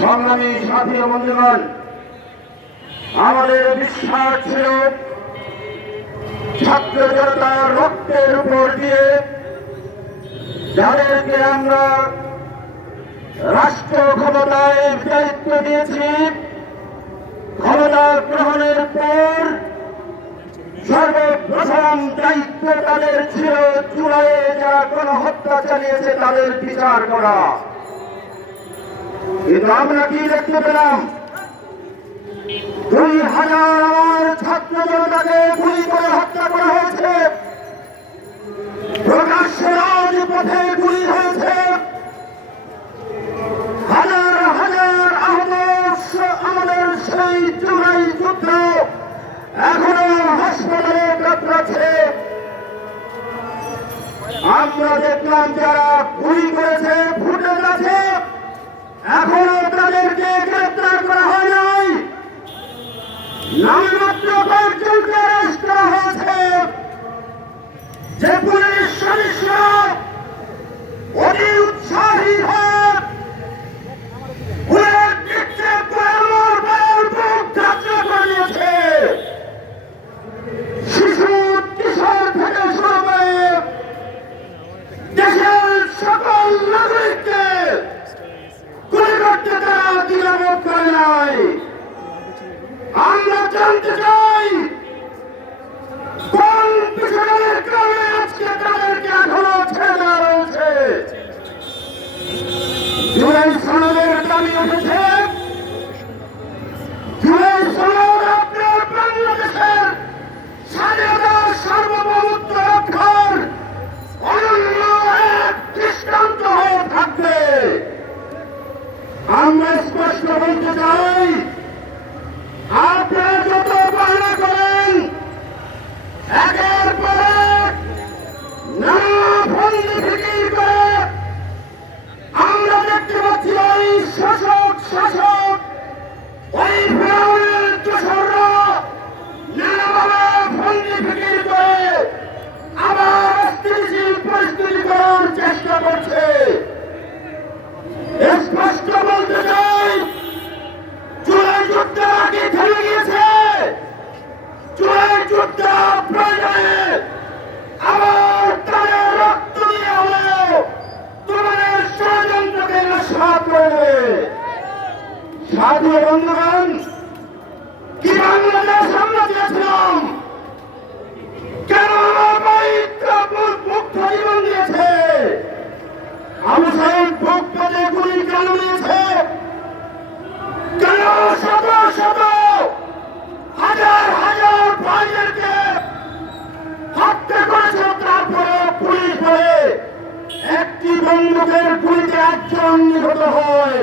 সংগ্রামী আমাদের বিশ্বাস ছিল ছাত্র জনতার রক্তের উপর দিয়ে যাদেরকে আমরা রাষ্ট্র ক্ষমতায় দায়িত্ব দিয়েছি, ক্ষমতা গ্রহণের পর সর্বপ্রথম তাদের ছিল জুলাইয়ে যারা কোন হত্যা চালিয়েছে, তাদের বিচার করা। কিন্তু আমরা কি দেখতে পেলাম? দুই হাজার ছাত্র জনতাকে গুলি করে হত্যা করা হয়েছে। প্রকাশ্যে রাজপথে গুলি হয়েছে। হাজার হাজার আহত আমাদের সেই জুলাই যুদ্ধ এখনও হাসপাতালে কাতরাচ্ছে আমরা দেখলাম যারা গুলি করেছে ফুটেজ আছে এখনও তাদেরকে গ্রেপ্তার করা হয় নাই। হয়েছে। যে পুলিশ সদস্যরা চাই আপনারা যত করেন একের পর করে আমরা দেখতে পাচ্ছি ওই শাসক শাসক ওই সাধু বন্ধুগণ, কি বাংলাদেশ আমরা চেয়েছিলাম? কেন আমার পবিত্র মুক্ত জীবন দিয়েছে? আবু সাহেব ভোগ পেতে গুলি কেন নিয়েছে? কেন শত শত হাজার হাজার ভাইদেরকে হত্যা করেছে তারপরে পুলিশ বলে, একটি বন্দুকের গুলিতে একজন নিহত হয়।